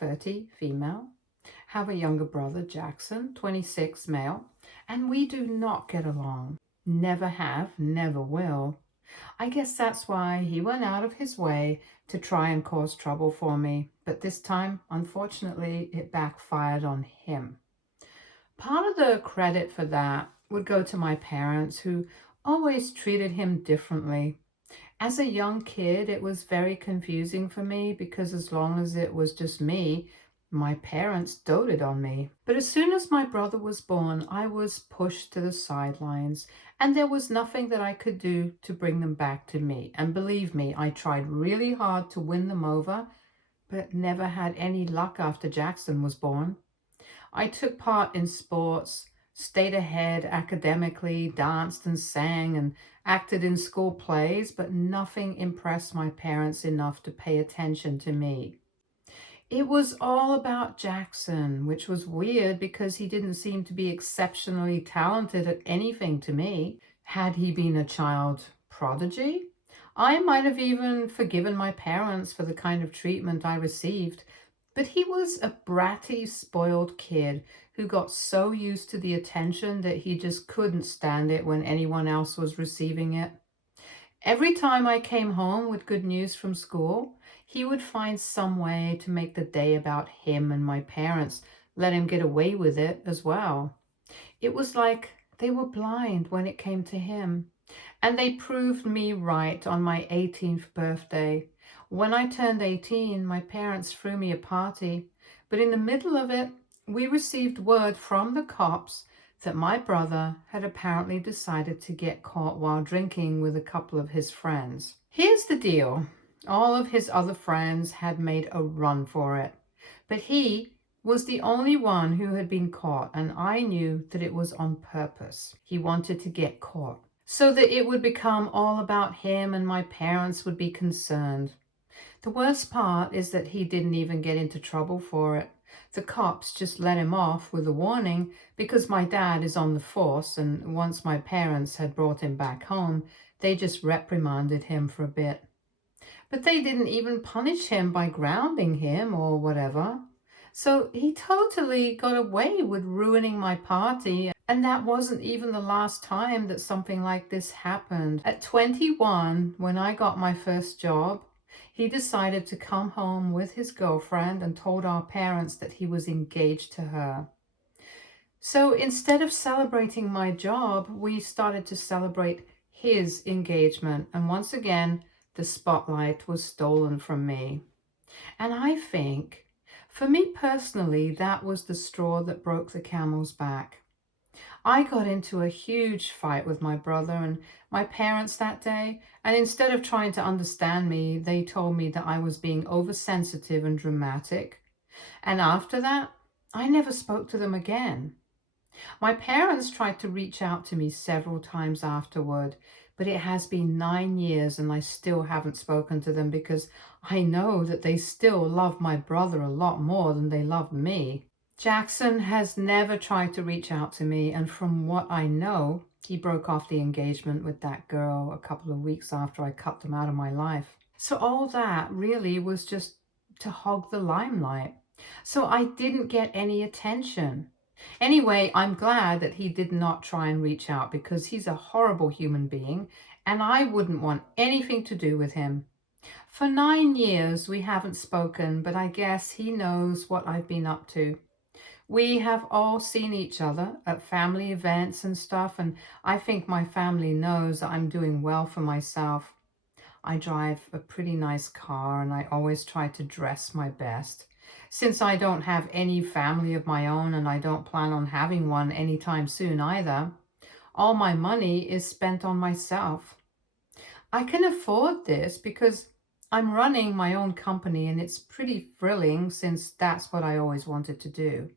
30, female. Have a younger brother, Jackson, 26, male. And we do not get along. Never have, never will. I guess that's why he went out of his way to try and cause trouble for me. But this time, unfortunately, it backfired on him. Part of the credit for that would go to my parents, who always treated him differently. As a young kid, it was very confusing for me because as long as it was just me, my parents doted on me. But as soon as my brother was born, I was pushed to the sidelines, and there was nothing that I could do to bring them back to me. And believe me, I tried really hard to win them over, but never had any luck after Jackson was born. I took part in sports, stayed ahead academically, danced and sang and acted in school plays, but nothing impressed my parents enough to pay attention to me. It was all about Jackson, which was weird because he didn't seem to be exceptionally talented at anything to me. Had he been a child prodigy, I might have even forgiven my parents for the kind of treatment I received. But he was a bratty, spoiled kid who got so used to the attention that he just couldn't stand it when anyone else was receiving it. Every time I came home with good news from school, he would find some way to make the day about him and my parents, let him get away with it as well. It was like they were blind when it came to him. And they proved me right on my 18th birthday. When I turned 18, my parents threw me a party, but in the middle of it, we received word from the cops that my brother had apparently decided to get caught while drinking with a couple of his friends. Here's the deal. All of his other friends had made a run for it, but he was the only one who had been caught, and I knew that it was on purpose. He wanted to get caught so that it would become all about him and my parents would be concerned. The worst part is that he didn't even get into trouble for it. The cops just let him off with a warning because my dad is on the force, and once my parents had brought him back home, they just reprimanded him for a bit. But they didn't even punish him by grounding him or whatever. So he totally got away with ruining my party. And that wasn't even the last time that something like this happened. At 21, when I got my first job, he decided to come home with his girlfriend and told our parents that he was engaged to her. So instead of celebrating my job, we started to celebrate his engagement. And once again, the spotlight was stolen from me. And I think, for me personally, that was the straw that broke the camel's back. I got into a huge fight with my brother and my parents that day, and instead of trying to understand me, they told me that I was being oversensitive and dramatic. And after that, I never spoke to them again. My parents tried to reach out to me several times afterward, but it has been 9 years and I still haven't spoken to them because I know that they still love my brother a lot more than they love me. Jackson has never tried to reach out to me, and from what I know, he broke off the engagement with that girl a couple of weeks after I cut them out of my life. So all that really was just to hog the limelight. So I didn't get any attention. Anyway, I'm glad that he did not try and reach out because he's a horrible human being and I wouldn't want anything to do with him. For 9 years we haven't spoken, but I guess he knows what I've been up to. We have all seen each other at family events and stuff, and I think my family knows that I'm doing well for myself. I drive a pretty nice car and I always try to dress my best. Since I don't have any family of my own and I don't plan on having one anytime soon either, all my money is spent on myself. I can afford this because I'm running my own company and it's pretty thrilling since that's what I always wanted to do.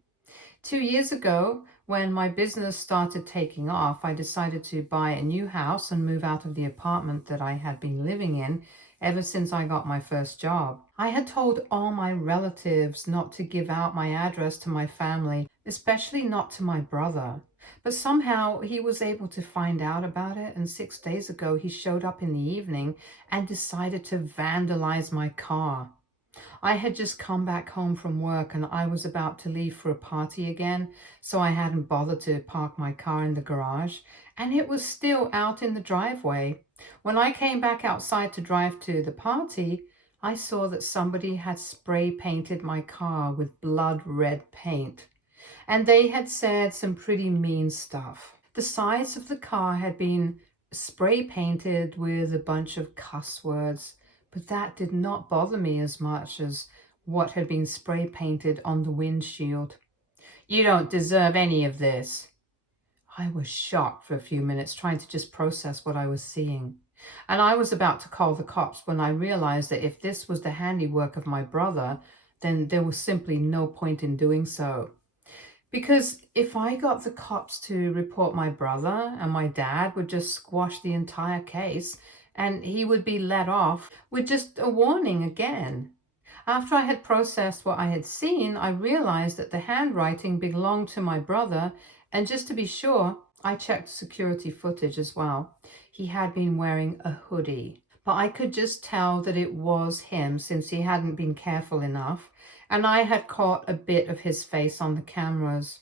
2 years ago, when my business started taking off, I decided to buy a new house and move out of the apartment that I had been living in ever since I got my first job. I had told all my relatives not to give out my address to my family, especially not to my brother. But somehow he was able to find out about it, and 6 days ago he showed up in the evening and decided to vandalize my car. I had just come back home from work and I was about to leave for a party again, so I hadn't bothered to park my car in the garage, and it was still out in the driveway. When I came back outside to drive to the party, I saw that somebody had spray painted my car with blood red paint, and they had said some pretty mean stuff. The sides of the car had been spray painted with a bunch of cuss words, but that did not bother me as much as what had been spray painted on the windshield. "You don't deserve any of this." I was shocked for a few minutes, trying to just process what I was seeing. And I was about to call the cops when I realized that if this was the handiwork of my brother, then there was simply no point in doing so. Because if I got the cops to report my brother, and my dad would just squash the entire case, and he would be let off with just a warning again. After I had processed what I had seen, I realized that the handwriting belonged to my brother, and just to be sure, I checked security footage as well. He had been wearing a hoodie, but I could just tell that it was him since he hadn't been careful enough, and I had caught a bit of his face on the cameras.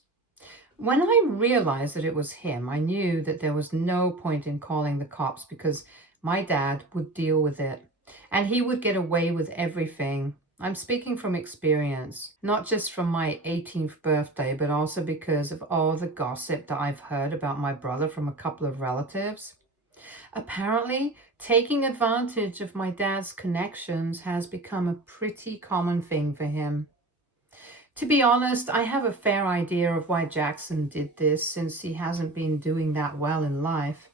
When I realized that it was him, I knew that there was no point in calling the cops because my dad would deal with it, and he would get away with everything. I'm speaking from experience, not just from my 18th birthday, but also because of all the gossip that I've heard about my brother from a couple of relatives. Apparently, taking advantage of my dad's connections has become a pretty common thing for him. To be honest, I have a fair idea of why Jackson did this since he hasn't been doing that well in life.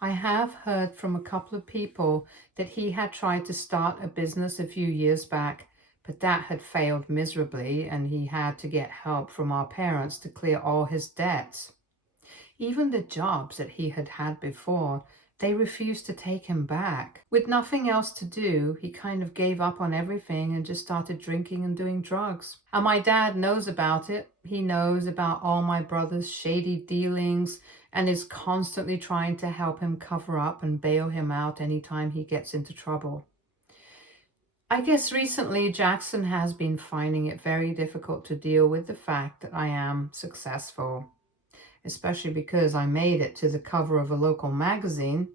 I have heard from a couple of people that he had tried to start a business a few years back, but that had failed miserably and he had to get help from our parents to clear all his debts. Even the jobs that he had had before, they refused to take him back. With nothing else to do, he kind of gave up on everything and just started drinking and doing drugs. And my dad knows about it. He knows about all my brother's shady dealings and is constantly trying to help him cover up and bail him out anytime he gets into trouble. I guess recently Jackson has been finding it very difficult to deal with the fact that I am successful, especially because I made it to the cover of a local magazine,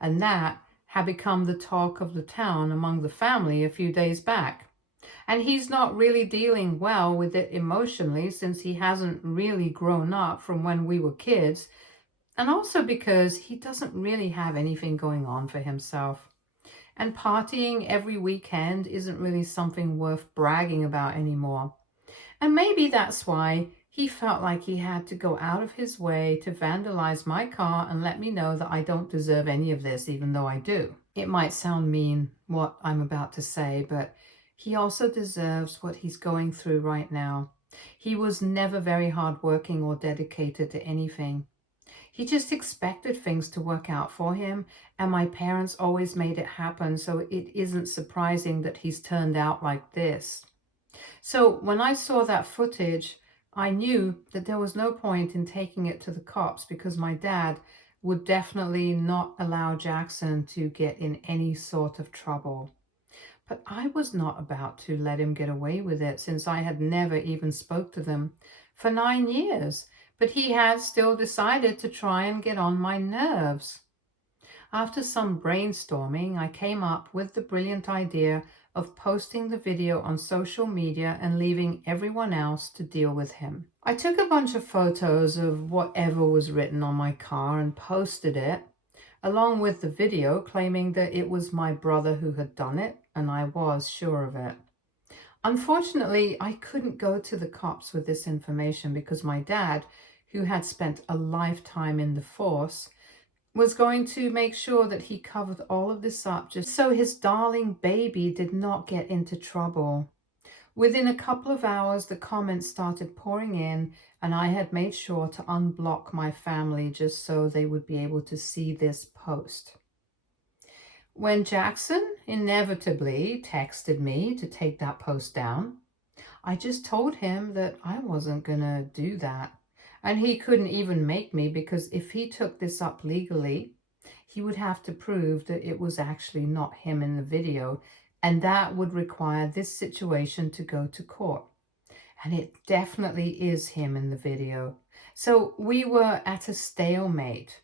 and that had become the talk of the town among the family a few days back. And he's not really dealing well with it emotionally since he hasn't really grown up from when we were kids, and also because he doesn't really have anything going on for himself. And partying every weekend isn't really something worth bragging about anymore. And maybe that's why he felt like he had to go out of his way to vandalize my car and let me know that I don't deserve any of this, even though I do. It might sound mean, what I'm about to say, but he also deserves what he's going through right now. He was never very hardworking or dedicated to anything. He just expected things to work out for him, and my parents always made it happen, so it isn't surprising that he's turned out like this. So when I saw that footage, I knew that there was no point in taking it to the cops because my dad would definitely not allow Jackson to get in any sort of trouble. But I was not about to let him get away with it since I had never even spoke to them for 9 years. But he had still decided to try and get on my nerves. After some brainstorming, I came up with the brilliant idea of posting the video on social media and leaving everyone else to deal with him. I took a bunch of photos of whatever was written on my car and posted it, along with the video claiming that it was my brother who had done it, and I was sure of it. Unfortunately, I couldn't go to the cops with this information because my dad, who had spent a lifetime in the force, was going to make sure that he covered all of this up just so his darling baby did not get into trouble. Within a couple of hours, the comments started pouring in, and I had made sure to unblock my family just so they would be able to see this post. When Jackson inevitably texted me to take that post down, I just told him that I wasn't gonna do that. And he couldn't even make me because if he took this up legally, he would have to prove that it was actually not him in the video. And that would require this situation to go to court. And it definitely is him in the video. So we were at a stalemate.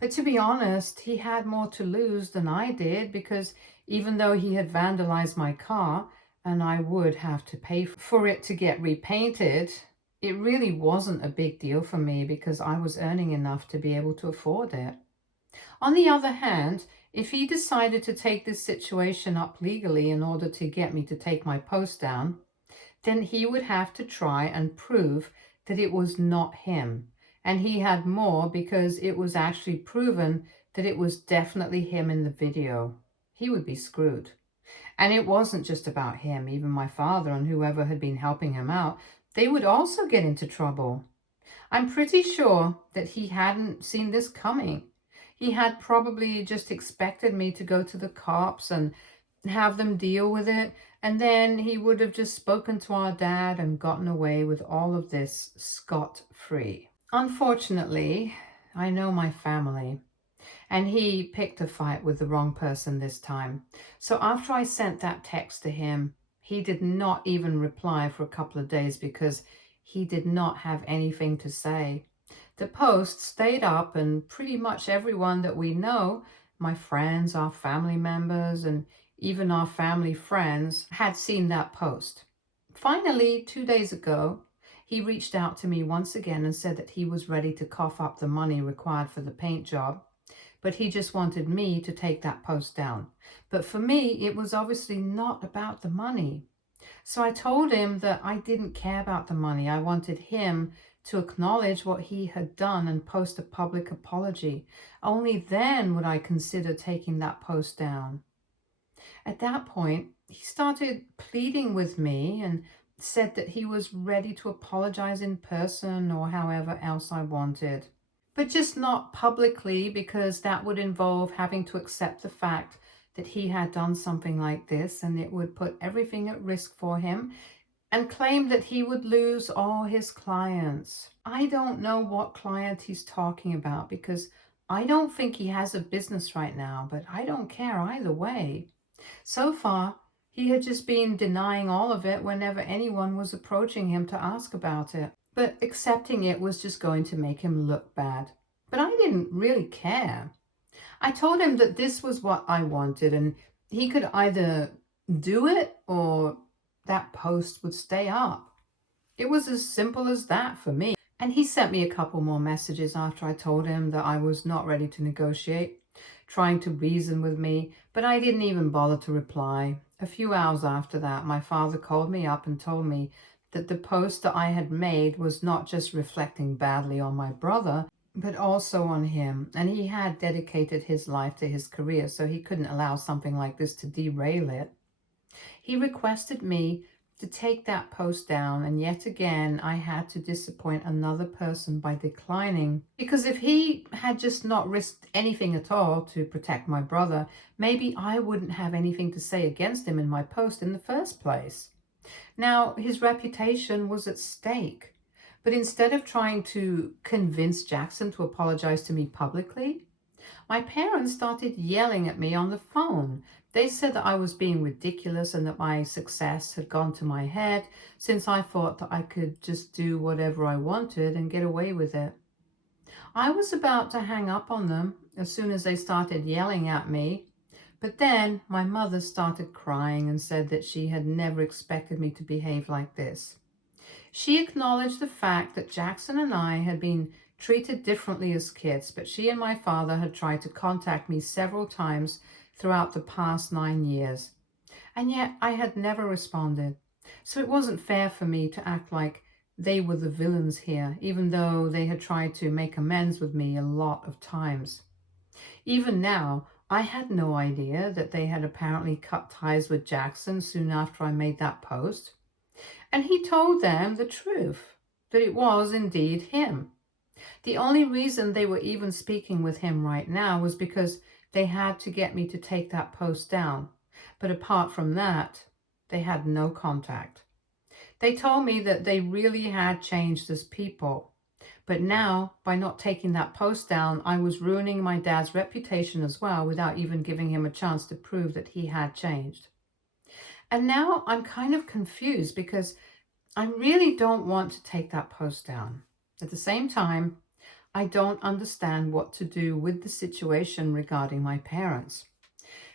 But to be honest, he had more to lose than I did, because even though he had vandalized my car and I would have to pay for it to get repainted, it really wasn't a big deal for me because I was earning enough to be able to afford it. On the other hand, if he decided to take this situation up legally in order to get me to take my post down, then he would have to try and prove that it was not him. And he had more, because it was actually proven that it was definitely him in the video. He would be screwed. And it wasn't just about him. Even my father and whoever had been helping him out, they would also get into trouble. I'm pretty sure that he hadn't seen this coming. He had probably just expected me to go to the cops and have them deal with it, and then he would have just spoken to our dad and gotten away with all of this scot-free. Unfortunately, I know my family, and he picked a fight with the wrong person this time. So after I sent that text to him, he did not even reply for a couple of days because he did not have anything to say. The post stayed up, and pretty much everyone that we know, my friends, our family members, and even our family friends, had seen that post. Finally, 2 days ago, he reached out to me once again and said that he was ready to cough up the money required for the paint job, but he just wanted me to take that post down. But for me, it was obviously not about the money. So I told him that I didn't care about the money. I wanted him to acknowledge what he had done and post a public apology. Only then would I consider taking that post down. At that point, he started pleading with me and said that he was ready to apologize in person or however else I wanted. But just not publicly, because that would involve having to accept the fact that he had done something like this, and it would put everything at risk for him, and claim that he would lose all his clients. I don't know what client he's talking about, because I don't think he has a business right now, but I don't care either way. So far, he had just been denying all of it whenever anyone was approaching him to ask about it. But accepting it was just going to make him look bad. But I didn't really care. I told him that this was what I wanted, and he could either do it or that post would stay up. It was as simple as that for me. And he sent me a couple more messages after I told him that I was not ready to negotiate, trying to reason with me, but I didn't even bother to reply. A few hours after that, my father called me up and told me that the post that I had made was not just reflecting badly on my brother, but also on him. And he had dedicated his life to his career, so he couldn't allow something like this to derail it. He requested me to take that post down, and yet again I had to disappoint another person by declining, because if he had just not risked anything at all to protect my brother, maybe I wouldn't have anything to say against him in my post in the first place. Now, his reputation was at stake. But instead of trying to convince Jackson to apologize to me publicly, my parents started yelling at me on the phone. They said that I was being ridiculous and that my success had gone to my head, since I thought that I could just do whatever I wanted and get away with it. I was about to hang up on them as soon as they started yelling at me, but then my mother started crying and said that she had never expected me to behave like this. She acknowledged the fact that Jackson and I had been treated differently as kids, but she and my father had tried to contact me several times throughout the past 9 years, and yet I had never responded. So it wasn't fair for me to act like they were the villains here, even though they had tried to make amends with me a lot of times. Even now, I had no idea that they had apparently cut ties with Jackson soon after I made that post. And he told them the truth, that it was indeed him. The only reason they were even speaking with him right now was because they had to get me to take that post down. But apart from that, they had no contact. They told me that they really had changed as people. But now, by not taking that post down, I was ruining my dad's reputation as well, without even giving him a chance to prove that he had changed. And now I'm kind of confused because I really don't want to take that post down. At the same time, I don't understand what to do with the situation regarding my parents.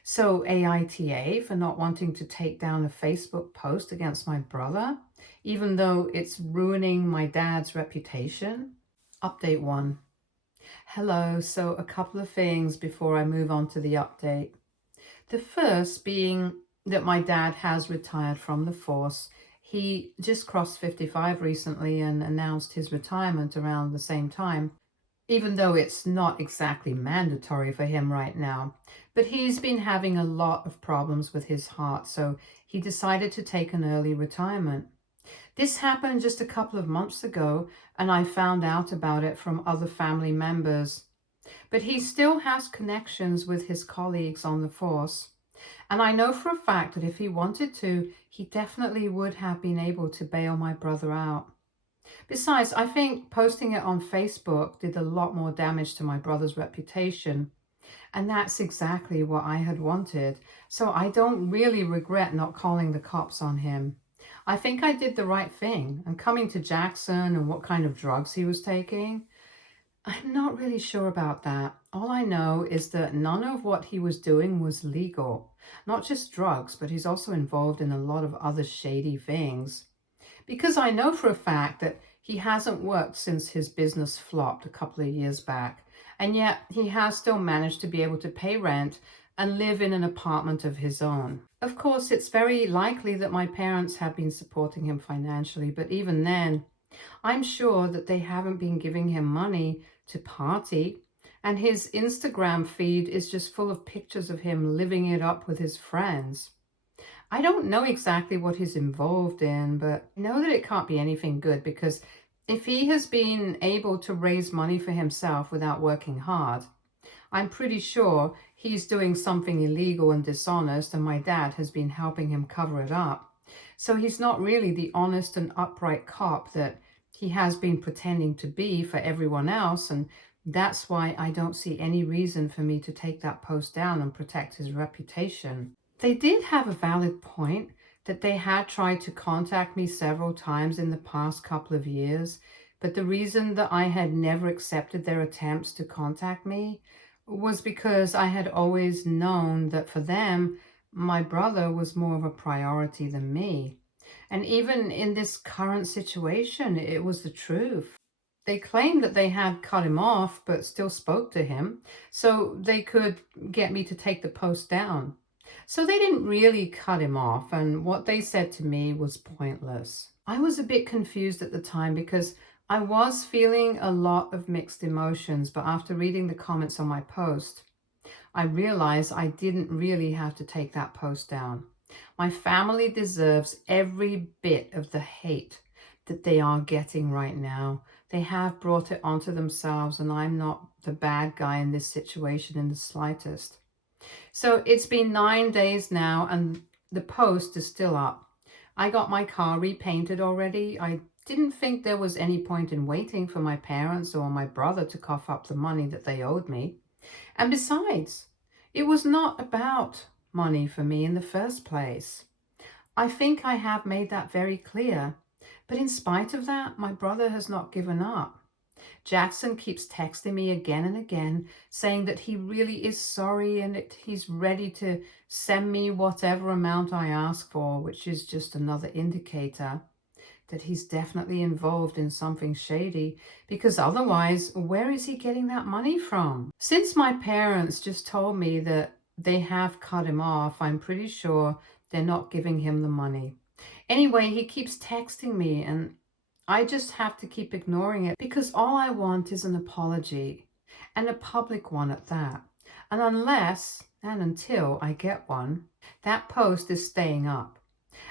So, AITA for not wanting to take down a Facebook post against my brother, even though it's ruining my dad's reputation. Update 1. Hello, so a couple of things before I move on to the update. The first being that my dad has retired from the force. He just crossed 55 recently and announced his retirement around the same time, even though it's not exactly mandatory for him right now. But he's been having a lot of problems with his heart, so he decided to take an early retirement. This happened just a couple of months ago, and I found out about it from other family members. But he still has connections with his colleagues on the force. And I know for a fact that if he wanted to, he definitely would have been able to bail my brother out. Besides, I think posting it on Facebook did a lot more damage to my brother's reputation. And that's exactly what I had wanted. So I don't really regret not calling the cops on him. I think I did the right thing. And coming to Jackson and what kind of drugs he was taking, I'm not really sure about that. All I know is that none of what he was doing was legal. Not just drugs, but he's also involved in a lot of other shady things. Because I know for a fact that he hasn't worked since his business flopped a couple of years back, and yet he has still managed to be able to pay rent and live in an apartment of his own. Of course, it's very likely that my parents have been supporting him financially, but even then, I'm sure that they haven't been giving him money to party, and his Instagram feed is just full of pictures of him living it up with his friends. I don't know exactly what he's involved in, but I know that it can't be anything good because if he has been able to raise money for himself without working hard, I'm pretty sure he's doing something illegal and dishonest, and my dad has been helping him cover it up. So he's not really the honest and upright cop that he has been pretending to be for everyone else, and that's why I don't see any reason for me to take that post down and protect his reputation. They did have a valid point that they had tried to contact me several times in the past couple of years, but the reason that I had never accepted their attempts to contact me was because I had always known that for them, my brother was more of a priority than me. And even in this current situation, it was the truth. They claimed that they had cut him off, but still spoke to him, so they could get me to take the post down. So they didn't really cut him off, and what they said to me was pointless. I was a bit confused at the time because I was feeling a lot of mixed emotions, but after reading the comments on my post, I realized I didn't really have to take that post down. My family deserves every bit of the hate that they are getting right now. They have brought it onto themselves, and I'm not the bad guy in this situation in the slightest. So it's been 9 days now, and the post is still up. I got my car repainted already. I didn't think there was any point in waiting for my parents or my brother to cough up the money that they owed me. And besides, it was not about money for me in the first place. I think I have made that very clear. But in spite of that, my brother has not given up. Jackson keeps texting me again and again, saying that he really is sorry and that he's ready to send me whatever amount I ask for, which is just another indicator that he's definitely involved in something shady, because otherwise, where is he getting that money from? Since my parents just told me that they have cut him off, I'm pretty sure they're not giving him the money. Anyway, he keeps texting me, and I just have to keep ignoring it because all I want is an apology, and a public one at that. And unless and until I get one, that post is staying up.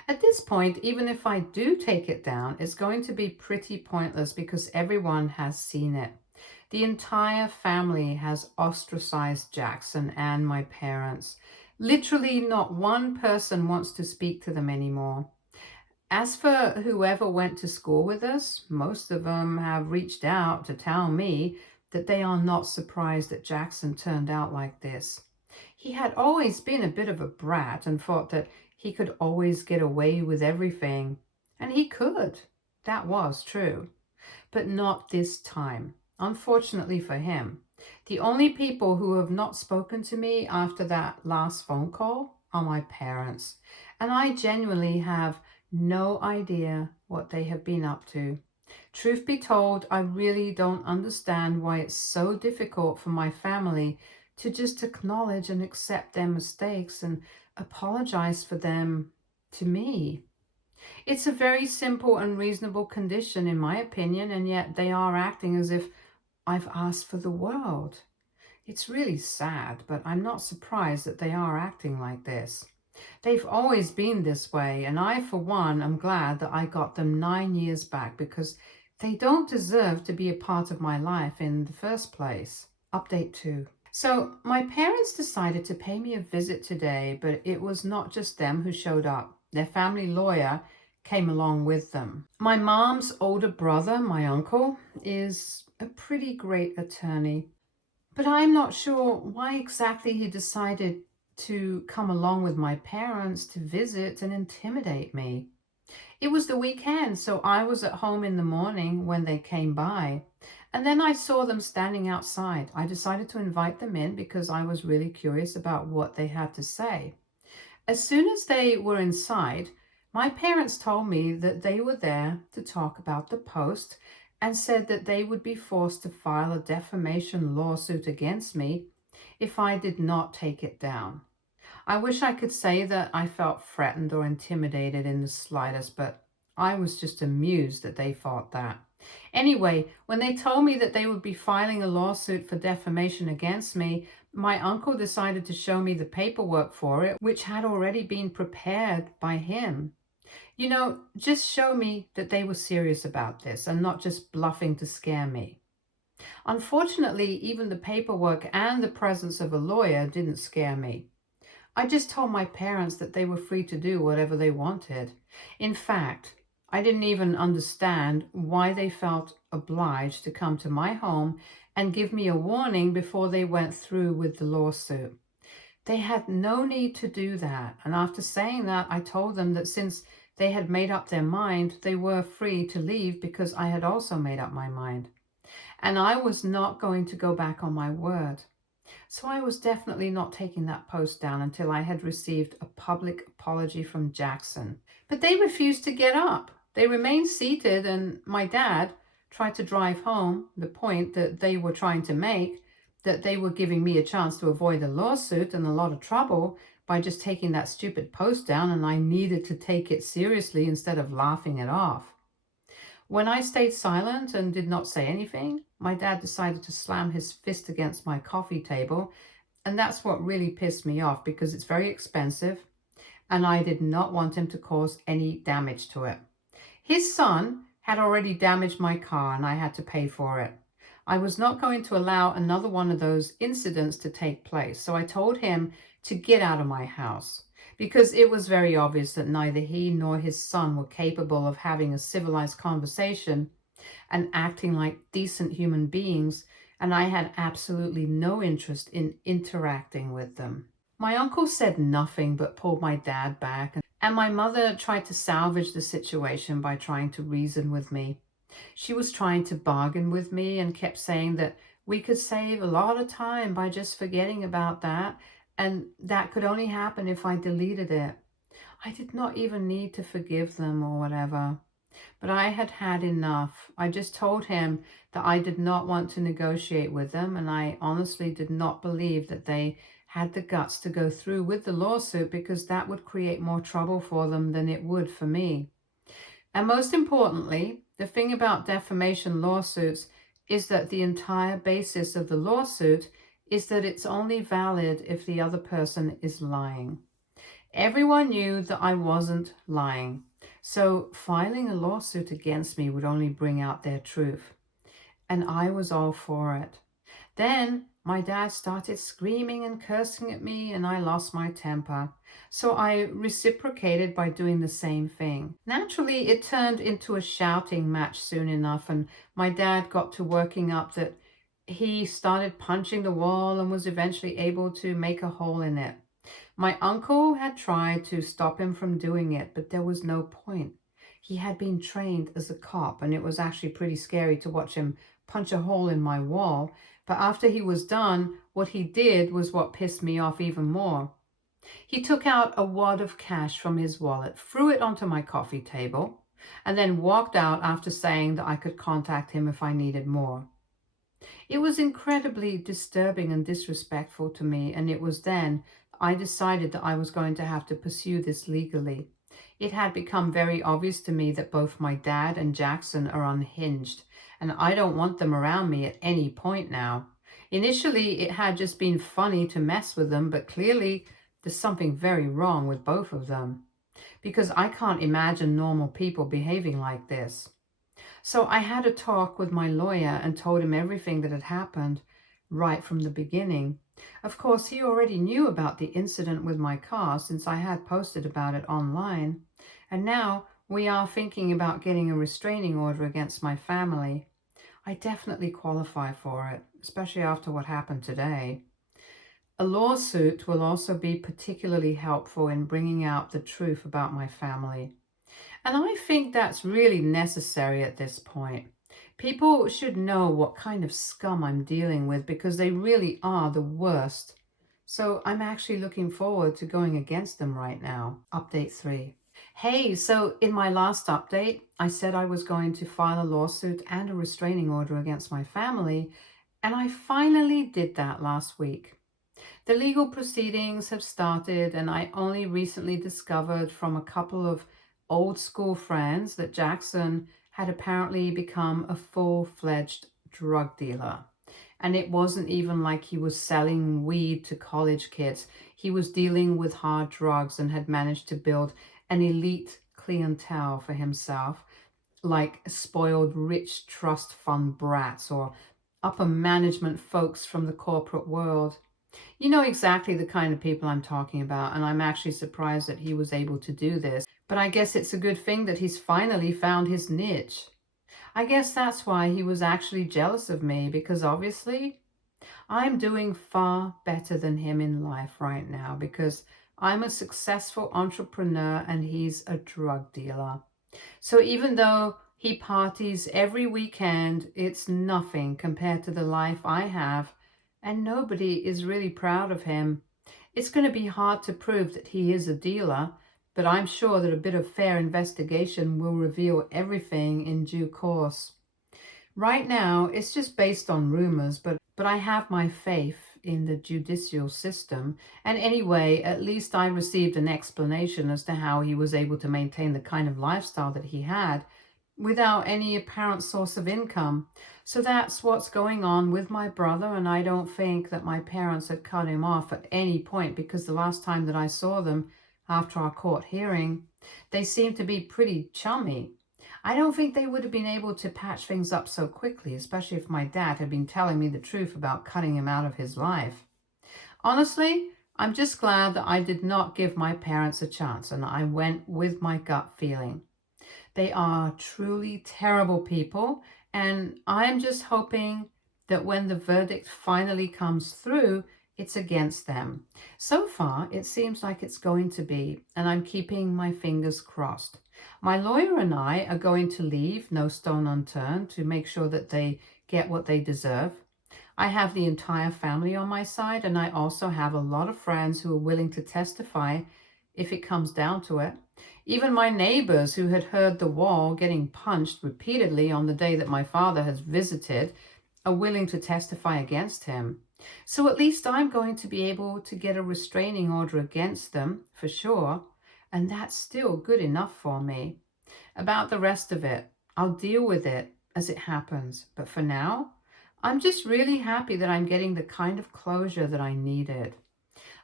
At this point, even if I do take it down, it's going to be pretty pointless because everyone has seen it. The entire family has ostracized Jackson and my parents. Literally not one person wants to speak to them anymore. As for whoever went to school with us, most of them have reached out to tell me that they are not surprised that Jackson turned out like this. He had always been a bit of a brat and thought that he could always get away with everything. And he could. That was true. But not this time. Unfortunately for him. The only people who have not spoken to me after that last phone call are my parents. And I genuinely have no idea what they have been up to. Truth be told, I really don't understand why it's so difficult for my family to just acknowledge and accept their mistakes and apologize for them to me. It's a very simple and reasonable condition, in my opinion, and yet they are acting as if I've asked for the world. It's really sad, but I'm not surprised that they are acting like this. They've always been this way, and I, for one, am glad that I got them 9 years back because they don't deserve to be a part of my life in the first place. Update 2. So, my parents decided to pay me a visit today, but it was not just them who showed up. Their family lawyer came along with them. My mom's older brother, my uncle, is a pretty great attorney, but I'm not sure why exactly he decided to come along with my parents to visit and intimidate me. It was the weekend, so I was at home in the morning when they came by, and then I saw them standing outside. I decided to invite them in because I was really curious about what they had to say. As soon as they were inside, my parents told me that they were there to talk about the post and said that they would be forced to file a defamation lawsuit against me if I did not take it down. I wish I could say that I felt threatened or intimidated in the slightest, but I was just amused that they thought that. Anyway, when they told me that they would be filing a lawsuit for defamation against me, my uncle decided to show me the paperwork for it, which had already been prepared by him. Just show me that they were serious about this and not just bluffing to scare me. Unfortunately, even the paperwork and the presence of a lawyer didn't scare me. I just told my parents that they were free to do whatever they wanted. In fact, I didn't even understand why they felt obliged to come to my home and give me a warning before they went through with the lawsuit. They had no need to do that, and after saying that, I told them that since they had made up their mind, they were free to leave because I had also made up my mind. And I was not going to go back on my word. So I was definitely not taking that post down until I had received a public apology from Jackson. But they refused to get up. They remained seated, and my dad tried to drive home the point that they were trying to make, that they were giving me a chance to avoid a lawsuit and a lot of trouble by just taking that stupid post down, and I needed to take it seriously instead of laughing it off. When I stayed silent and did not say anything, my dad decided to slam his fist against my coffee table, and that's what really pissed me off because it's very expensive and I did not want him to cause any damage to it. His son had already damaged my car and I had to pay for it. I was not going to allow another one of those incidents to take place, so I told him to get out of my house, because it was very obvious that neither he nor his son were capable of having a civilized conversation and acting like decent human beings, and I had absolutely no interest in interacting with them. My uncle said nothing but pulled my dad back, and my mother tried to salvage the situation by trying to reason with me. She was trying to bargain with me and kept saying that we could save a lot of time by just forgetting about that, and that could only happen if I deleted it. I did not even need to forgive them or whatever. But I had had enough. I just told him that I did not want to negotiate with them, and I honestly did not believe that they had the guts to go through with the lawsuit because that would create more trouble for them than it would for me. And most importantly, the thing about defamation lawsuits is that the entire basis of the lawsuit is that it's only valid if the other person is lying. Everyone knew that I wasn't lying, so filing a lawsuit against me would only bring out their truth. And I was all for it. Then my dad started screaming and cursing at me, and I lost my temper. So I reciprocated by doing the same thing. Naturally, it turned into a shouting match soon enough, and my dad got to working up that he started punching the wall and was eventually able to make a hole in it. My uncle had tried to stop him from doing it, but there was no point. He had been trained as a cop, and it was actually pretty scary to watch him punch a hole in my wall. But after he was done, what he did was what pissed me off even more. He took out a wad of cash from his wallet, threw it onto my coffee table, and then walked out after saying that I could contact him if I needed more. It was incredibly disturbing and disrespectful to me, and it was then I decided that I was going to have to pursue this legally. It had become very obvious to me that both my dad and Jackson are unhinged, and I don't want them around me at any point now. Initially, it had just been funny to mess with them, but clearly there's something very wrong with both of them, because I can't imagine normal people behaving like this. So I had a talk with my lawyer and told him everything that had happened right from the beginning. Of course, he already knew about the incident with my car since I had posted about it online. And now we are thinking about getting a restraining order against my family. I definitely qualify for it, especially after what happened today. A lawsuit will also be particularly helpful in bringing out the truth about my family. And I think that's really necessary at this point. People should know what kind of scum I'm dealing with because they really are the worst. So I'm actually looking forward to going against them right now. Update 3. Hey, so in my last update, I said I was going to file a lawsuit and a restraining order against my family, and I finally did that last week. The legal proceedings have started, and I only recently discovered from a couple of old school friends that Jackson had apparently become a full-fledged drug dealer. And it wasn't even like he was selling weed to college kids. He was dealing with hard drugs and had managed to build an elite clientele for himself, like spoiled rich trust fund brats or upper management folks from the corporate world. You know exactly the kind of people I'm talking about, and I'm actually surprised that he was able to do this. But I guess it's a good thing that he's finally found his niche. I guess that's why he was actually jealous of me, because obviously I'm doing far better than him in life right now because I'm a successful entrepreneur and he's a drug dealer. So even though he parties every weekend, it's nothing compared to the life I have, and nobody is really proud of him. It's going to be hard to prove that he is a dealer, but I'm sure that a bit of fair investigation will reveal everything in due course. Right now, it's just based on rumors, but I have my faith in the judicial system. And anyway, at least I received an explanation as to how he was able to maintain the kind of lifestyle that he had without any apparent source of income. So that's what's going on with my brother, and I don't think that my parents had cut him off at any point, because the last time that I saw them after our court hearing, they seemed to be pretty chummy. I don't think they would have been able to patch things up so quickly, especially if my dad had been telling me the truth about cutting him out of his life. Honestly, I'm just glad that I did not give my parents a chance and I went with my gut feeling. They are truly terrible people, and I'm just hoping that when the verdict finally comes through, it's against them. So far, it seems like it's going to be, and I'm keeping my fingers crossed. My lawyer and I are going to leave no stone unturned to make sure that they get what they deserve. I have the entire family on my side, and I also have a lot of friends who are willing to testify if it comes down to it. Even my neighbors who had heard the wall getting punched repeatedly on the day that my father has visited are willing to testify against him. So at least I'm going to be able to get a restraining order against them, for sure, and that's still good enough for me. About the rest of it, I'll deal with it as it happens, but for now, I'm just really happy that I'm getting the kind of closure that I needed.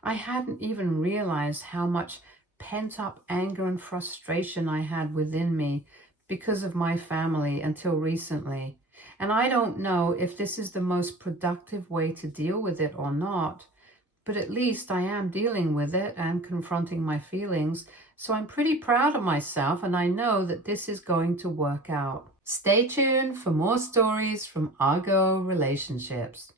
I hadn't even realized how much pent-up anger and frustration I had within me because of my family until recently. And I don't know if this is the most productive way to deal with it or not, but at least I am dealing with it and confronting my feelings. So I'm pretty proud of myself, and I know that this is going to work out. Stay tuned for more stories from Argo Relationships.